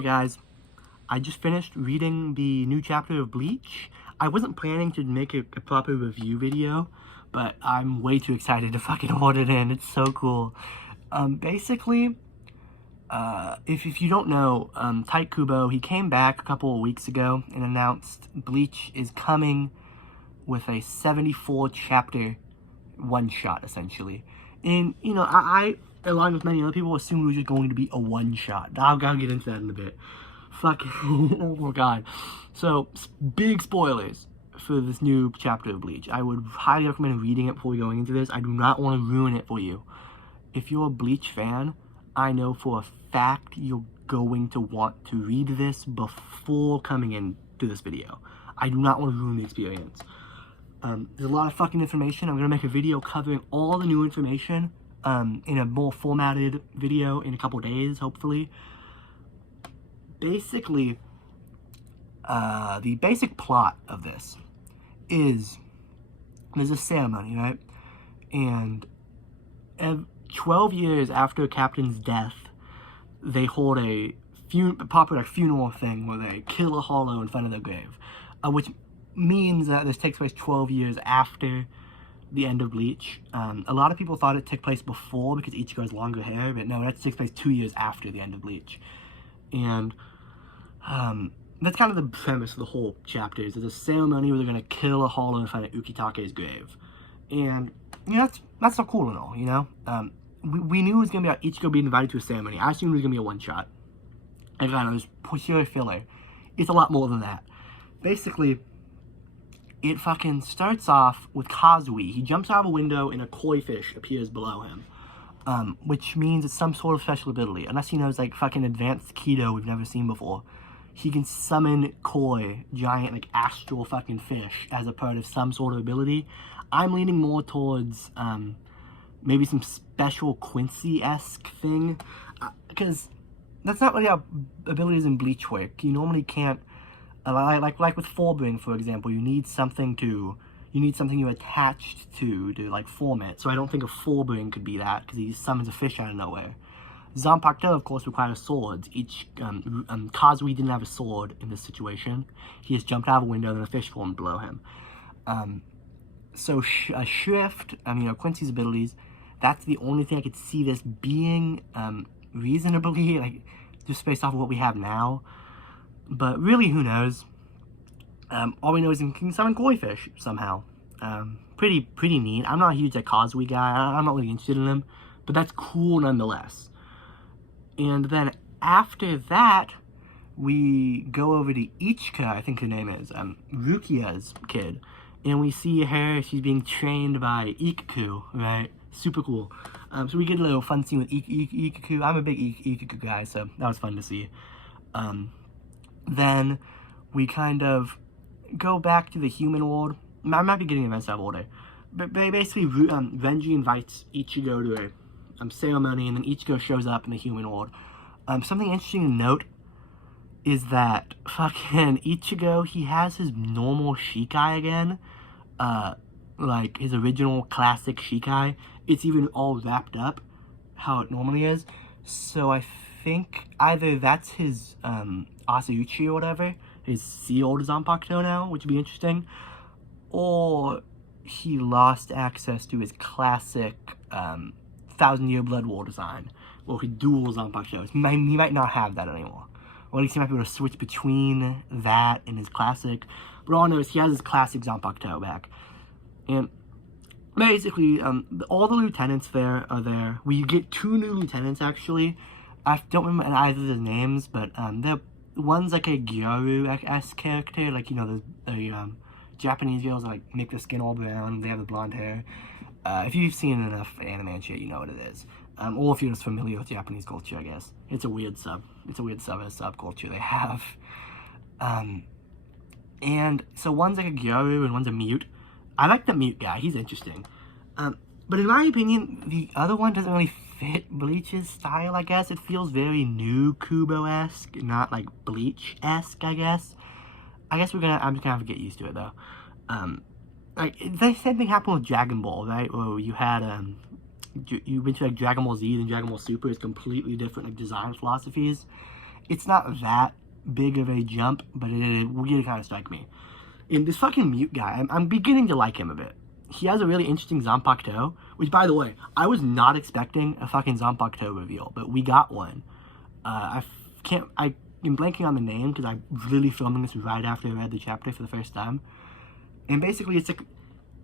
Hey guys, I just finished reading the new chapter of Bleach. I wasn't planning to make a proper review video, but I'm way too excited to fucking order it in. It's so cool. Basically, if you don't know, Tite Kubo, he came back a couple of weeks ago and announced Bleach is coming with a 74 chapter one-shot, essentially. And, you know, I along with many other people, assumed it was just going to be a one-shot. I'll get into that in a bit. Fucking, oh my god. So, big spoilers for this new chapter of Bleach. I would highly recommend reading it before going into this. I do not want to ruin it for you. If you're a Bleach fan, I know for a fact you're going to want to read this before coming into this video. I do not want to ruin the experience. There's a lot of fucking information. I'm going to make a video covering all the new information in a more formatted video in a couple days, hopefully. Basically, the basic plot of this is there's a ceremony, right? And 12 years after Captain's death, they hold a proper funeral thing where they kill a hollow in front of their grave, which means that this takes place 12 years after the end of Bleach. A lot of people thought it took place before because Ichigo has longer hair, but no, that takes place 2 years after the end of Bleach. And that's kind of the premise of the whole chapter. Is there's a ceremony where they're gonna kill a hollow in front of Ukitake's grave, and you know that's so cool and all. You know, we knew it was gonna be about Ichigo being invited to a ceremony. I assumed it was gonna be a one-shot. And kind of was pure filler. It's a lot more than that. Basically, it fucking starts off with Kazui. He jumps out of a window and a koi fish appears below him. Which means it's some sort of special ability. Unless he knows, like, fucking advanced Kido we've never seen before. He can summon koi, giant, like, astral fucking fish as a part of some sort of ability. I'm leaning more towards, maybe some special Quincy-esque thing. Because that's not really how abilities in Bleach work. You normally can't, like with Fullbring, for example, you need something you're attached to like form it. So I don't think a Fullbring could be that, because he summons a fish out of nowhere. Zanpakuto, of course, requires swords. Kazui didn't have a sword in this situation. He just jumped out of a window and a fish formed below him. So a Shift, Quincy's abilities, that's the only thing I could see this being reasonably, like, just based off of what we have now. But really, who knows? All we know is he can summon koi fish somehow. Pretty neat. I'm not a huge Kazui guy. I'm not really interested in him, but that's cool nonetheless. And then after that, we go over to Ichika, I think her name is, Rukia's kid, and we see her. She's being trained by Ikaku, right? Super cool. So we get a little fun scene with Ikaku. I'm a big Ikaku guy, so that was fun to see. Then we kind of go back to the human world. I might be getting events out of order, but basically Renji invites Ichigo to a ceremony, and then Ichigo shows up in the human world. Something interesting to note is that fucking Ichigo, he has his normal Shikai again, like his original classic Shikai. It's even all wrapped up how it normally is. So I think either that's his Asauchi or whatever, his sealed Zanpakuto now, which would be interesting, or he lost access to his classic 1000-year Blood War design, or his dual Zanpakuto. He might not have that anymore, or at least he might be able to switch between that and his classic. But all I know is he has his classic Zanpakuto back. And basically, all the lieutenants there are there. We get 2 new lieutenants, actually. I don't remember either of their names, but one's like a Gyaru-esque character, like, you know, the Japanese girls that, like, make their skin all brown, they have the blonde hair. If you've seen enough anime and shit, you know what it is. Or if you're just familiar with Japanese culture, I guess. It's a weird subculture they have. And so one's like a Gyaru and one's a mute. I like the mute guy, he's interesting. But in my opinion, the other one doesn't really fit Bleach's style, I guess. It feels very new Kubo-esque, not like Bleach-esque, I guess. I'm just gonna have to get used to it, though. Like, the same thing happened with Dragon Ball, right? Where you had, you went to, like, Dragon Ball Z and Dragon Ball Super is completely different, like, design philosophies. it's not that big of a jump, but it really kind of struck me. And this fucking mute guy, I'm beginning to like him a bit. He has a really interesting Zanpakuto, which, by the way, I was not expecting a fucking Zanpakuto reveal, but we got one. I'm blanking on the name because I'm really filming this right after I read the chapter for the first time. And basically, it's like,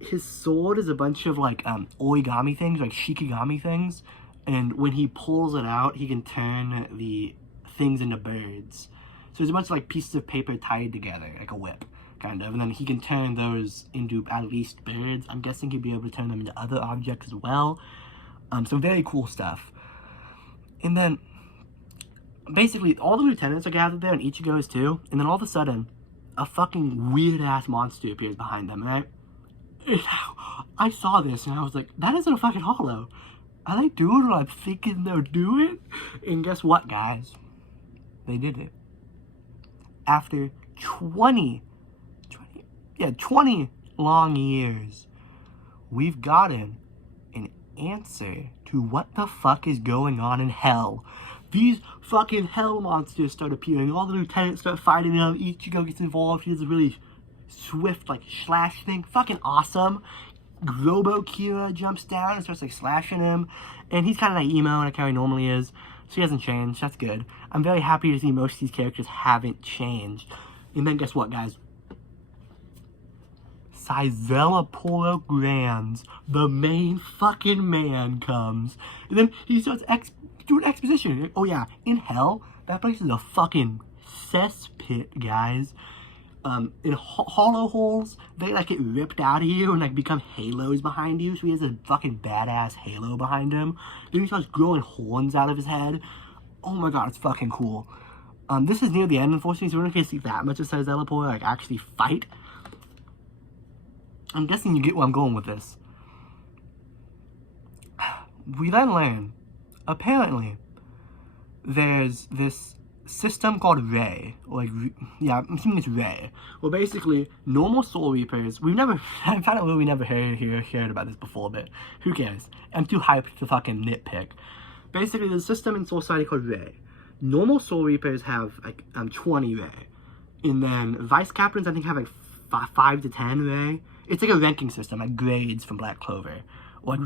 his sword is a bunch of, like, origami things, like shikigami things. And when he pulls it out, he can turn the things into birds. So there's a bunch of, like, pieces of paper tied together, like a whip, kind of. And then he can turn those into at least birds. I'm guessing he'd be able to turn them into other objects as well. Some very cool stuff. And then, basically, all the lieutenants are gathered there, and Ichigo is too. And then all of a sudden, a fucking weird-ass monster appears behind them, right? I saw this, and I was like, that isn't a fucking hollow. Are they doing what I'm thinking they're doing? And guess what, guys? They did it. After 20 long years, we've gotten an answer to what the fuck is going on in hell. These fucking hell monsters start appearing. All the lieutenants start fighting them. Ichigo gets involved. He does a really swift, like, slash thing. Fucking awesome. Robo Kira jumps down and starts, like, slashing him. And he's kind of like emo, like how he normally is. So he hasn't changed. That's good. I'm very happy to see most of these characters haven't changed. And then guess what, guys? Sizelapolo the main fucking man, comes. And then he starts doing exposition. Like, oh yeah, in hell, that place is a fucking cesspit, guys. In hollow holes, they like get ripped out of you and like become halos behind you. So he has a fucking badass halo behind him. Then he starts growing horns out of his head. Oh my god, it's fucking cool. This is near the end, unfortunately, so we're not gonna see that much of Sizelapolo like actually fight. I'm guessing you get where I'm going with this. We then learn, apparently, there's this system called Ray. Like, yeah, I'm assuming it's Ray. Well, basically, normal Soul Reapers, I found out we never heard about this before, but who cares? I'm too hyped to fucking nitpick. Basically, there's a system in Soul Society called Ray. Normal Soul Reapers have, like, 20 Ray. And then Vice Captains, I think, have, like, 5 to 10 Ray. It's like a ranking system, like grades from Black Clover. Or,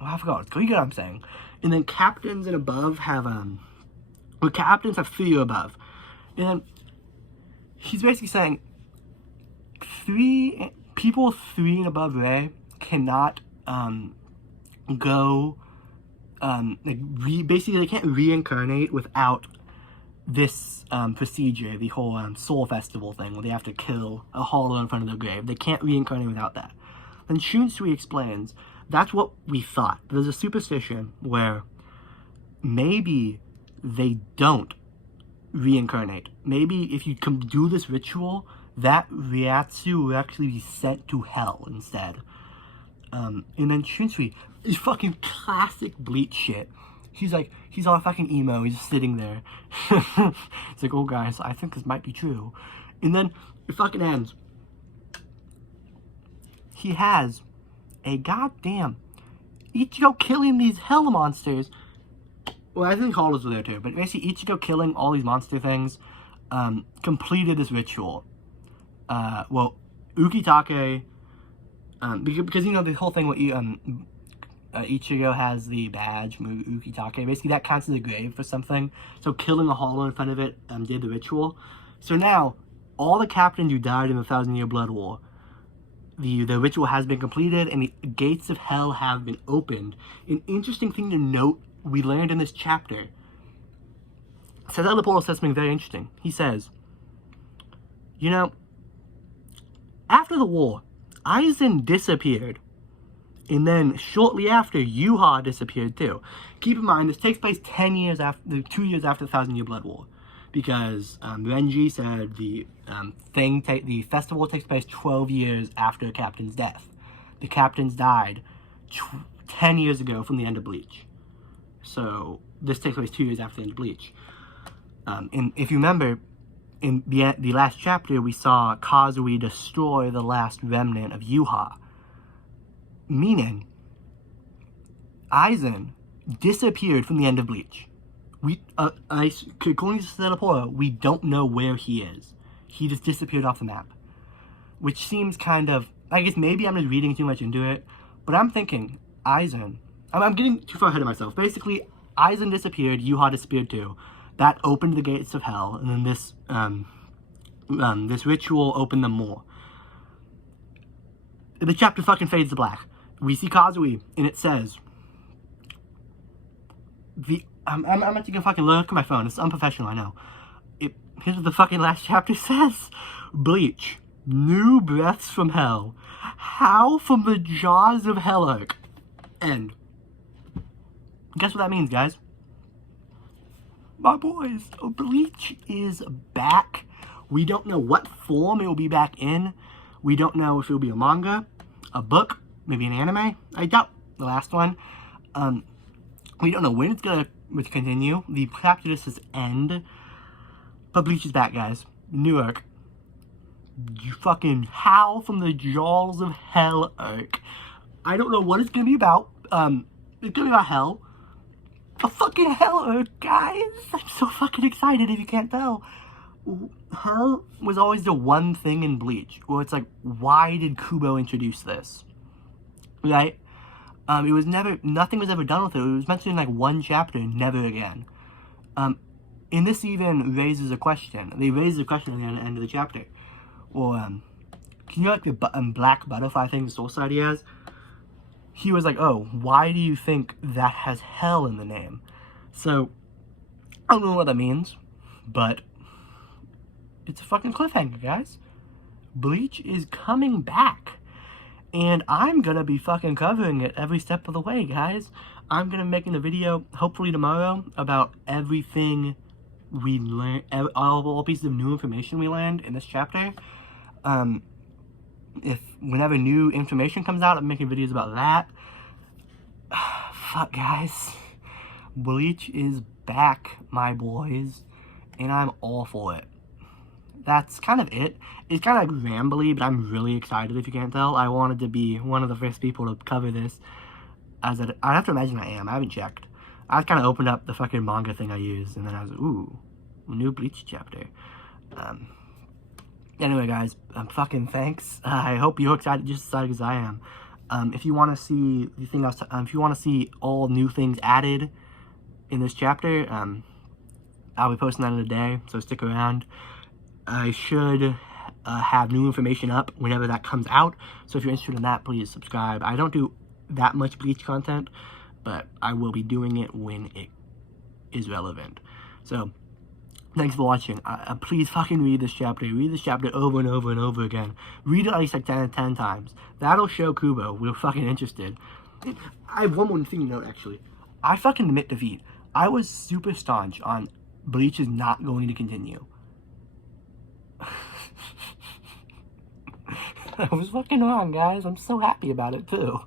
I forgot, you get what I'm saying. And then Captains and above have, Captains have 3 or above. And he's basically saying, people 3 and above Ray cannot, basically they can't reincarnate without this procedure, the whole Soul Festival thing, where they have to kill a hollow in front of their grave. They can't reincarnate without that. Then Shunsui explains, that's what we thought. There's a superstition where maybe they don't reincarnate. Maybe if you do this ritual, that Ryatsu will actually be sent to hell instead. And then Shunsui is fucking classic Bleach shit. He's all fucking emo, he's just sitting there. It's like, oh guys, I think this might be true. And then it fucking ends. He has a goddamn Ichigo killing these hell monsters. Well, I think Hollows were there too, but basically Ichigo killing all these monster things completed this ritual. Well, Ukitake, because you know the whole thing with Ichigo has the badge, Ukitake. Basically, that counts as a grave for something. So killing a hollow in front of it did the ritual. So now, all the captains who died in the 1,000-Year Blood War, the ritual has been completed, and the gates of hell have been opened. An interesting thing to note, we learned in this chapter, Sizelapolo says something very interesting. He says, you know, after the war, Aizen disappeared. And then shortly after, Yuha disappeared too. Keep in mind, this takes place 2 years after the 1,000-Year Blood War, because Renji said the festival takes place 12 years after the captain's death. The captains died 10 years ago from the end of Bleach, so this takes place 2 years after the end of Bleach. And if you remember, in the last chapter, we saw Kazui destroy the last remnant of Yuha. Meaning, Aizen disappeared from the end of Bleach. according to Sedapora, we don't know where he is. He just disappeared off the map. Which seems kind of, I guess maybe I'm just reading too much into it, but I'm thinking, Aizen, I'm getting too far ahead of myself. Basically, Aizen disappeared, Yuha disappeared too. That opened the gates of hell, and then this ritual opened them more. The chapter fucking fades to black. We see Kazui, and it says, I'm actually gonna fucking look at my phone. It's unprofessional, I know. Here's what the fucking last chapter says. Bleach. New breaths from hell. How from the jaws of hell. End. Guess what that means, guys? My boys, Bleach is back. We don't know what form it will be back in. We don't know if it will be a manga, a book, maybe an anime. I doubt the last one. We don't know when it's gonna continue. The chapter says end. But Bleach is back, guys. New arc. You fucking howl from the jaws of hell arc. I don't know what it's gonna be about. It's gonna be about hell. A fucking hell arc, guys. I'm so fucking excited if you can't tell. Hell was always the one thing in Bleach where it's like, why did Kubo introduce this? Right? It was never, nothing was ever done with it. It was mentioned in like one chapter, never again. And this even raises a question. They raise a question at the end of the chapter. Well, can you like the black butterfly thing the Soul Society has? He was like, oh, why do you think that has hell in the name? So, I don't know what that means, but it's a fucking cliffhanger, guys. Bleach is coming back. And I'm gonna be fucking covering it every step of the way, guys. I'm gonna be making a video, hopefully tomorrow, about everything we learned, all pieces of new information we learned in this chapter. If whenever new information comes out, I'm making videos about that. Fuck, guys. Bleach is back, my boys, and I'm all for it. That's kind of it. It's kind of like rambly, but I'm really excited if you can't tell. I wanted to be one of the first people to cover this. I have to imagine I am. I haven't checked. I kind of opened up the fucking manga thing I use, and then I was, ooh, new Bleach chapter. Anyway, guys, fucking thanks. I hope you're excited, just as excited as I am. If you want to see the thing if you want to see all new things added in this chapter, I'll be posting that in a day, so stick around. I should have new information up whenever that comes out, so if you're interested in that, please subscribe. I don't do that much Bleach content, but I will be doing it when it is relevant. So, thanks for watching. Please fucking read this chapter. Read this chapter over and over and over again. Read it at least like 10 times. That'll show Kubo we're fucking interested. I have one more thing to note, actually. I fucking admit defeat. I was super staunch on Bleach is not going to continue. I was fucking wrong, guys. I'm so happy about it, too.